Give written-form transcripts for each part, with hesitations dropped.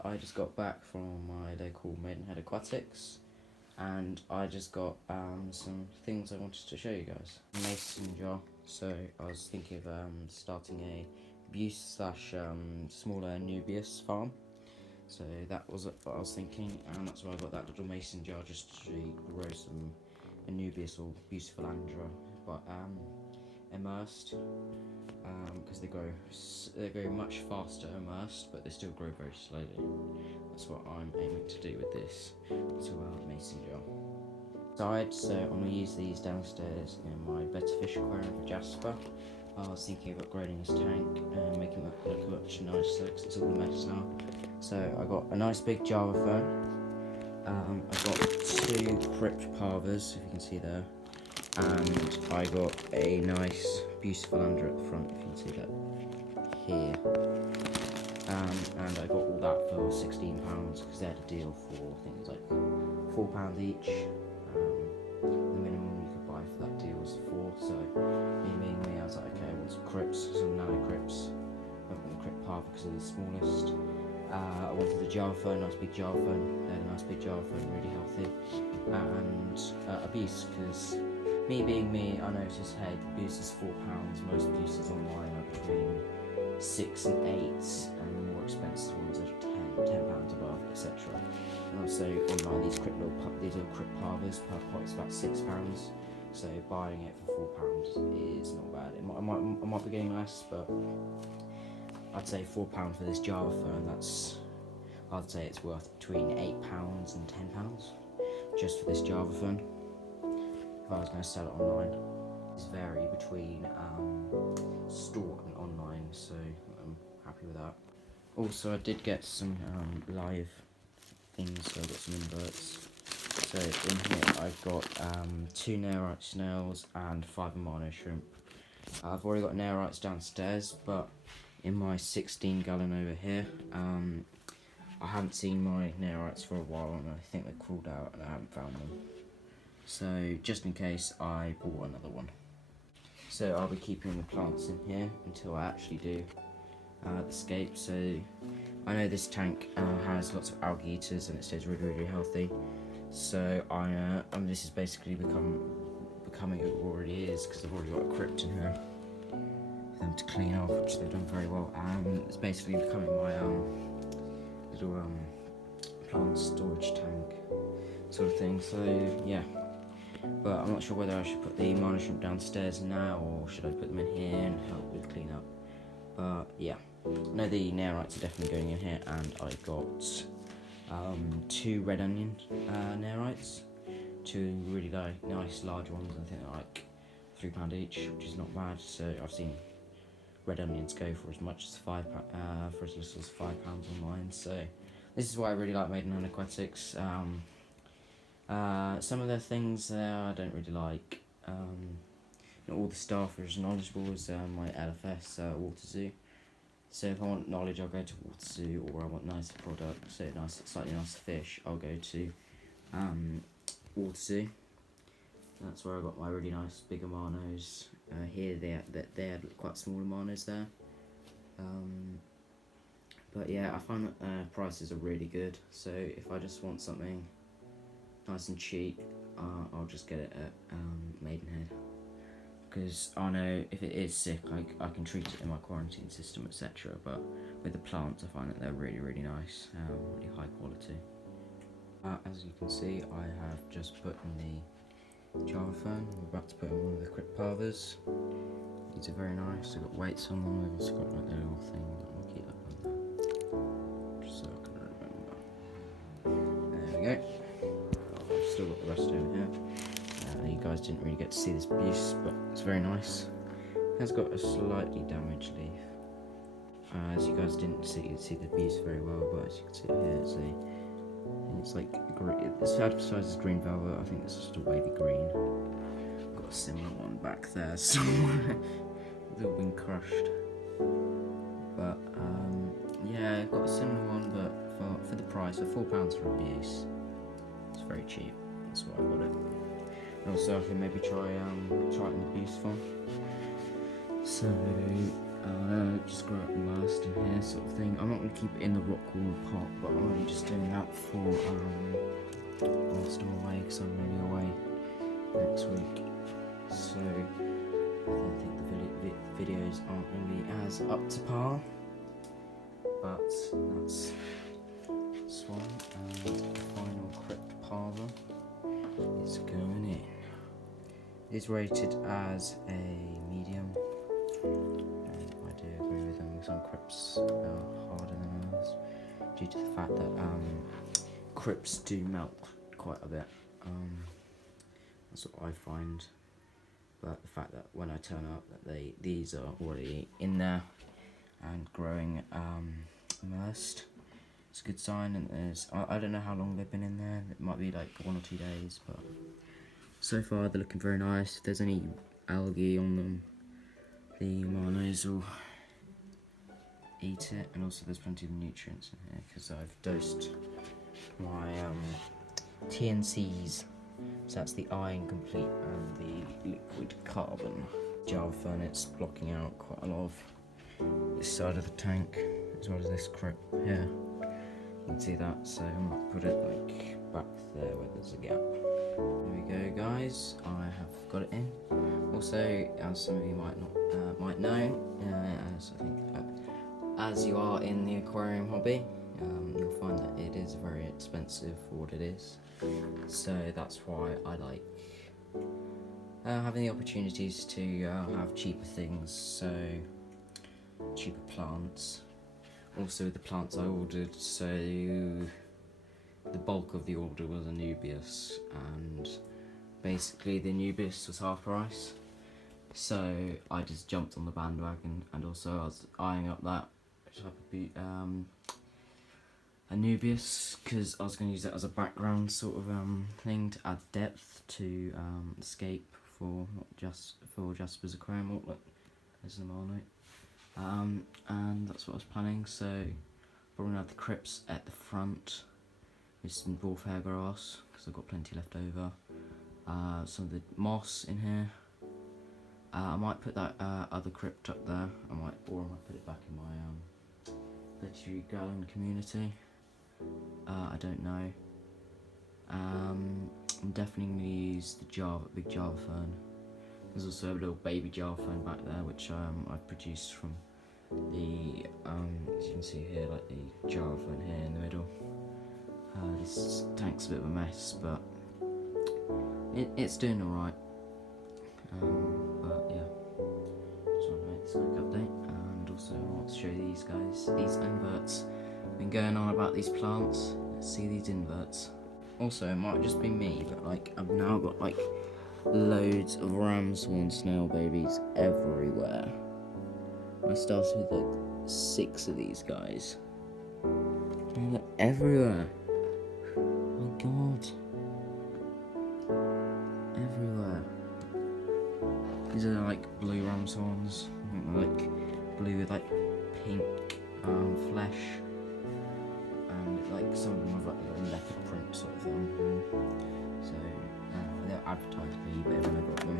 and I just got back from my local Maidenhead aquatics, and I just got some things I wanted to show you guys. Mason jar. So I was thinking of starting a abuse slash smaller nubius farm. So that was what I was thinking, and that's why I got that little mason jar, just to grow some nubius or beautiful andra, but immersed, because they grow much faster immersed, but they still grow very slowly. That's what I'm aiming to do with this little mason jar. So I'm going to use these downstairs in my better fish aquarium for Jasper. I was thinking of upgrading his tank and making it look much nicer because it's all a mess now. So I got a nice big Java phone. I got 2 crypt parvers, if you can see there, and I got a nice beautiful under at the front, if you can see that here. And I got all that for £16 because they had a deal for things like £4 each. The minimum you could buy for that deal was 4, so me, I was like, okay, I want some crypts, some nano crypts. I want the crypt parver because they're the smallest. I wanted the jar phone, nice big jar phone. They had a nice big jar phone, really healthy. And abuse, because me being me, I noticed, hey, the abuse is £4. Most abuses online are between 6 and 8, and the more expensive ones are £10 above, etc. And also online, these little crypt parvers per pot is about £6. So buying it for £4 is not bad. I might be getting less, but I'd say £4 for this Java phone. I'd say it's worth between £8 and £10 just for this Java phone. If I was going to sell it online, it's vary between store and online, so I'm happy with that. Also, I did get some live things, so I got some inverts. So in here I've got 2 Nairite snails and 5 Amano shrimp. I've already got Nairites downstairs, but in my 16-gallon over here, I haven't seen my Nairites for a while, and I think they crawled out and I haven't found them. So just in case, I bought another one. So I'll be keeping the plants in here until I actually do the scape. So I know this tank has lots of algae eaters and it stays really healthy. So this is basically becoming it already is, because I've already got a crypt in here for them to clean off, which they've done very well. It's basically becoming my little plant storage tank sort of thing. So yeah, but I'm not sure whether I should put the Mano shrimp downstairs now or should I put them in here and help with cleanup. But yeah, I know the Nairites are definitely going in here, and I got 2 red onion Nairites, 2 really nice large ones. I think they're like £3 each, which is not bad. So I've seen red onions go for as much as for as little as £5 online. So this is why I really like Maidenhead Aquatics. Some of the things there I don't really like. Not all the staff are as knowledgeable as my LFS Water Zoo. So if I want knowledge, I'll go to Water Zoo, or I want nicer products, so slightly nicer fish, I'll go to Water Zoo. That's where I got my really nice big Amanos. Here they had quite small Amanos there. But yeah, I find that prices are really good. So if I just want something nice and cheap, I'll just get it at Maidenhead. Because I know if it is sick, I can treat it in my quarantine system, etc. But with the plants, I find that they're really nice, really high quality. As you can see, I have just put in the Java phone. I'm about to put in one of the crypt parvers. These are very nice. They've got weights on them. They've also got like their little thing. I'll keep that on there, just so I can remember. There we go. I've still got the rest over here. You guys didn't really get to see this piece, but it's very nice. It has got a slightly damaged leaf. As you guys didn't see the piece very well, but as you can see here, it's like green. It's advertised as green velvet. I think it's just a wavy green. I've got a similar one back there somewhere. It's all been crushed. But yeah, I've got a similar one, but for the price of £4 for abuse, it's very cheap. That's why I got it. Also, I can maybe try it in the abuse farm. So just grow it immersed in here, sort of thing. I'm not going to keep it in the rock wool pot, but I'm only just doing that for whilst I'm away, because I'm going to be away next week. So I don't think the videos aren't going to be as up to par, but that's this one. And the final crypt parlour is going in. It's rated as a medium. I do agree with them. Some crypts are harder than others due to the fact that crypts do melt quite a bit. That's what I find. But the fact that when I turn up that these are already in there and growing immersed, it's a good sign. And there's I don't know how long they've been in there. It might be like 1 or 2 days, but so far they're looking very nice. If there's any algae on them, the Manos will eat it, and also there's plenty of nutrients in here because I've dosed my TNCs. So that's the iron complete and the liquid carbon. Java fern, it's blocking out quite a lot of this side of the tank as well as this crypt here. You can see that, so I might put it like back there where there's a gap. There we go, guys. I have got it in. Also, as some of you might know, as I think as you are in the aquarium hobby, you'll find that it is very expensive for what it is. So that's why I like having the opportunities to have cheaper things, so cheaper plants. Also the plants I ordered, so the bulk of the order was Anubias, and basically the Anubias was half price, so I just jumped on the bandwagon. And also I was eyeing up that type of Anubias because I was going to use that as a background sort of thing to add depth to Escape for not just for Jasper's aquarium. Look, there's the Marnote. And that's what I was planning. So probably gonna have the crypts at the front with some dwarf hair grass because I've got plenty left over. Some of the moss in here. I might put that other crypt up there. I might put it back in my 30-gallon community. I don't know. I'm definitely going to use the big Java fern. There's also a little baby Java fern back there, which I've produced from the, as you can see here, like the Java fern here in the middle. This tank's a bit of a mess, but it's doing alright. But yeah, just want to make this quick update, and also I want to show you these guys, these inverts. Been going on about these plants. Let's see these inverts. Also, it might just be me, but like I've now got like loads of ram's horn snail babies everywhere. I started with like 6 of these guys. And they're everywhere. Oh my god. Everywhere. These are like blue ram's horns. Like blue with like pink flesh. And like some of them have like a little leopard print sort of thing. So they're advertised to be better when I got them.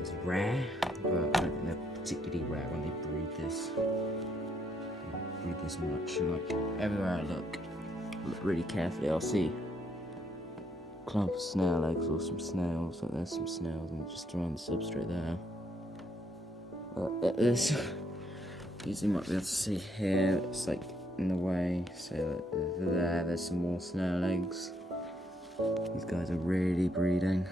It's rare, but I don't think they're particularly rare when they breed this. They breed this much. And like everywhere I look really carefully, I'll see a clump of snail eggs or some snails. Like there's some snails and just around the substrate there. This you might be able to see here. It's like in the way, so there's some more snail eggs. These guys are really breeding.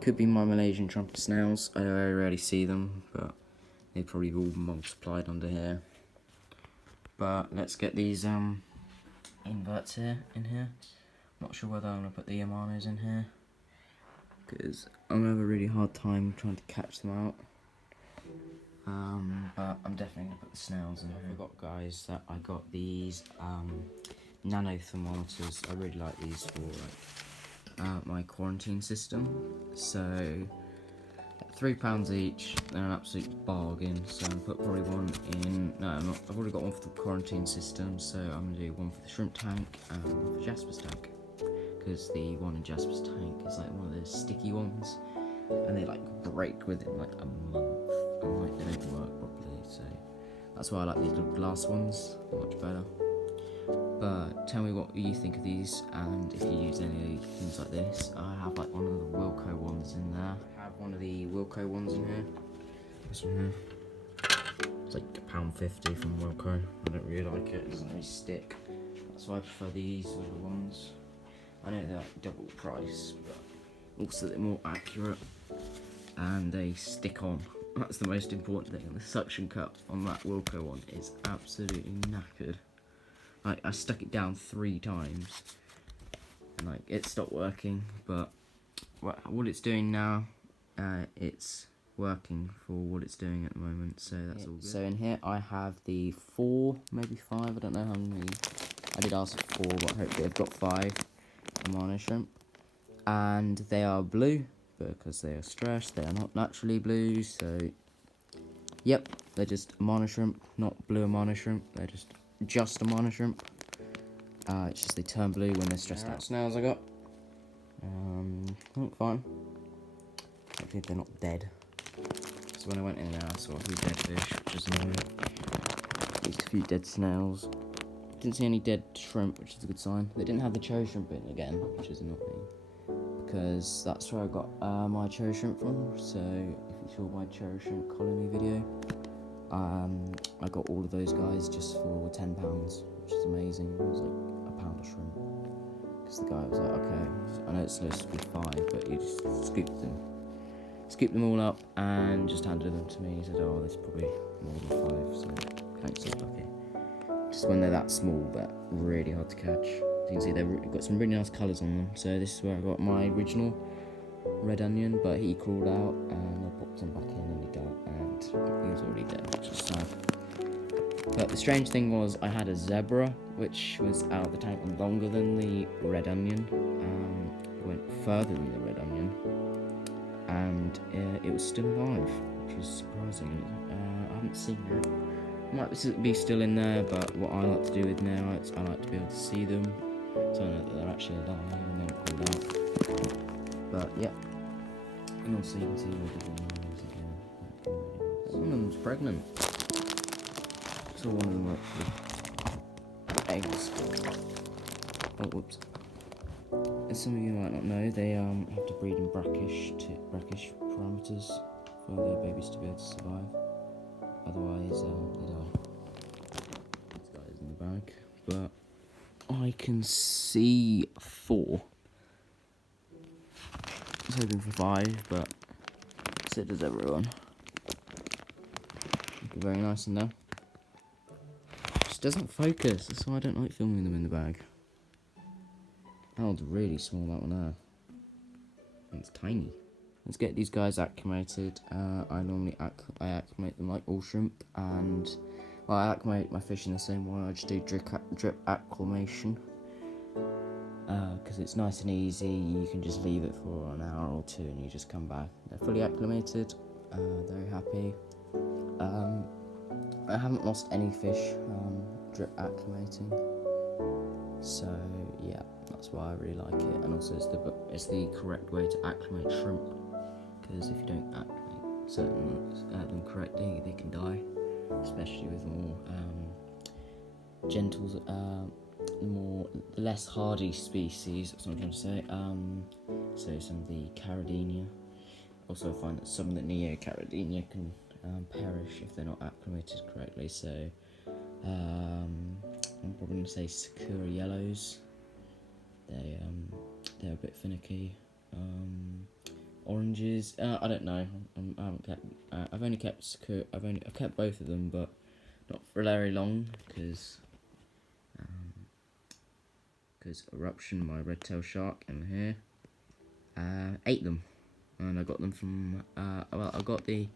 Could be my Malaysian trumpet snails. I very rarely see them, but they probably all multiplied under here. But let's get these inverts in here. Not sure whether I'm gonna put the Amanos in here because I'm gonna have a really hard time trying to catch them out. But I'm definitely going to put the snails in here. I forgot, guys, that I got these Nano thermometers. I really like these for like my quarantine system. So £3 each, they're an absolute bargain. So I'm going to put probably one in. No, I'm not. I've already got one for the quarantine system, so I'm going to do one for the shrimp tank and one for Jasper's tank. Because the one in Jasper's tank is like one of those sticky ones, and they like break within like a month. like they don't work properly, so that's why I like these little glass ones, much better. But tell me what you think of these, and if you use any things like this. I have like one of the Wilco ones in there. I have one of the Wilco ones in here. This one here. It's like £1.50 from Wilco. I don't really like it. It doesn't really stick. That's why I prefer these little ones. I know they're like double price, but also they're more accurate and they stick on. That's the most important thing. And the suction cup on that Wilco one is absolutely knackered. Like, I stuck it down 3 times and like it stopped working, but what it's doing now, it's working for what it's doing at the moment, so that's all good. So in here I have the 4, maybe 5, I don't know how many. I did ask for 4, but hopefully I've got 5 Nano shrimp, and they are blue because they are stressed. They are not naturally blue, so yep, they're just Amana shrimp, not blue Amana shrimp. They're just Amana shrimp. It's just they turn blue when they're stressed out. Snails I got. I look fine. Hopefully they're not dead. So when I went in there, I saw a few dead fish, which is annoying. At least a few dead snails. Didn't see any dead shrimp, which is a good sign. They didn't have the cherry shrimp in again, which is annoying, because that's where I got my cherry shrimp from. So if you saw my cherry shrimp colony video, I got all of those guys just for £10, which is amazing. It was like a pound of shrimp, because the guy was like, okay, I know it's supposed to be 5, but you just scooped them all up and just handed them to me. He said, oh, there's probably more than 5, so thanks, so lucky. Just when they're that small, they're really hard to catch. As you can see, they've got some really nice colours on them. So this is where I got my original red onion, but he crawled out and I popped him back in and he died, and he was already dead, which is sad. But the strange thing was I had a zebra, which was out of the tank longer than the red onion. It went further than the red onion, and it was still alive, which is surprising. I haven't seen it. Might be still in there, but what I like to do with naites, I like to be able to see them, so I know that they're actually alive and they're called out. But yeah, and also you can see all the nose again. One of them's pregnant. So one of them with eggs. Oh, whoops. As some of you might not know, they have to breed in brackish parameters for their babies to be able to survive. Otherwise, they die. This guy is in the bag, but I can see 4. I was hoping for 5, but so does everyone. Looking very nice in there. Just doesn't focus. That's why I don't like filming them in the bag. That one's really small. That one there. And it's tiny. Let's get these guys acclimated. I normally acclimate them like all shrimp, and well, I acclimate my fish in the same way. I just do drip acclimation, because it's nice and easy. You can just leave it for an hour or 2 and you just come back. They're fully acclimated, very happy. I haven't lost any fish drip acclimating, so yeah, that's why I really like it. And also it's the correct way to acclimate shrimp, because if you don't acclimate them correctly, they can die, especially with more gentle, the less hardy species, that's what I'm trying to say. So some of the Caradinia. Also I find that some of the Neo-Caradinia can perish if they're not acclimated correctly, so I'm probably going to say Sakura Yellows. They're a bit finicky. Oranges, I don't know. I haven't kept. I've only kept Sakura. I've kept both of them, but not for very long, because Eruption, my red-tailed shark in here, ate them, and I got them from. Well, I got the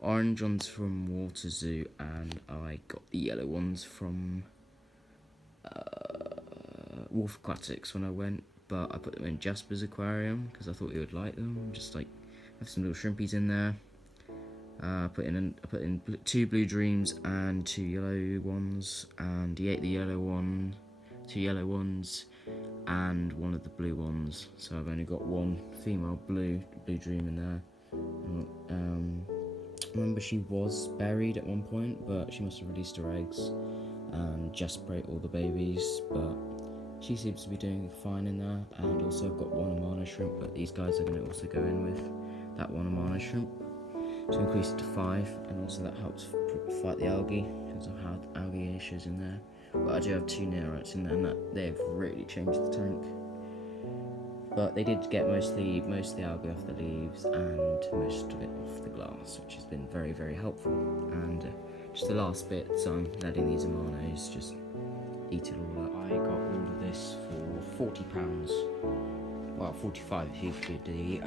orange ones from Water Zoo, and I got the yellow ones from Wolf Aquatics when I went, but I put them in Jasper's aquarium because I thought he would like them. Just like have some little shrimpies in there. I put in 2 blue dreams and 2 yellow ones, and he ate the yellow one, 2 yellow ones, and 1 of the blue ones. So I've only got 1 female blue dream in there. remember she was buried at one point, but she must have released her eggs and just broke all the babies, but she seems to be doing fine in there. And also I've got one Amano shrimp, but these guys are going to also go in with that one Amano shrimp to increase it to 5, and also that helps fight the algae, because I've had algae issues in there. But I do have 2 Neorites in there, and they've really changed the tank. But they did get most of the algae off the leaves and most of it off the glass, which has been very, very helpful. And just the last bit, so I'm letting these Amanos just eat it all up. I got all of this for £40. Well, 45 if you include the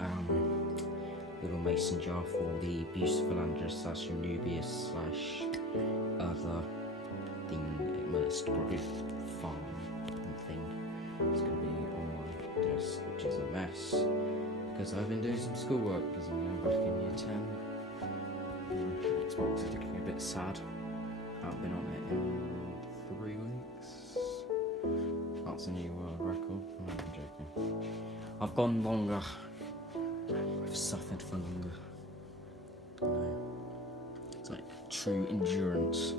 little mason jar for the Bucephalandra / Nubius / other thing immersed probably farm thing. It's going to be on my desk, which is a mess because I've been doing some schoolwork because I'm going back in year 10. Xbox is looking a bit sad. I haven't been on it in 3 weeks. That's a new world record. No, I'm joking. I've gone longer. I've suffered for longer. No. It's like true endurance,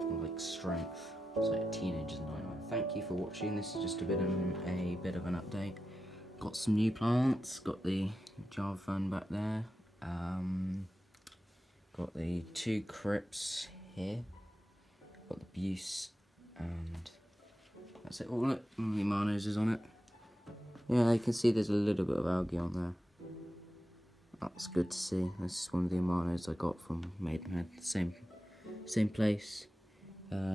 like strength. It's like a teenager's nightmare. Thank you for watching. This is just a bit of an update. Got some new plants. Got the Java fern back there. Got the 2 crypts here. Got the Buse, and that's it. Oh look, the Manos is on it. Yeah, you can see there's a little bit of algae on there. That's good to see. This is one of the Amanos I got from Maidenhead. Same place.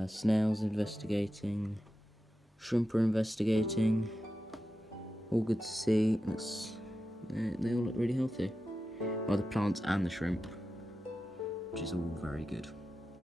Snails investigating. Shrimp are investigating. All good to see. They all look really healthy. Well, the plants and the shrimp, which is all very good.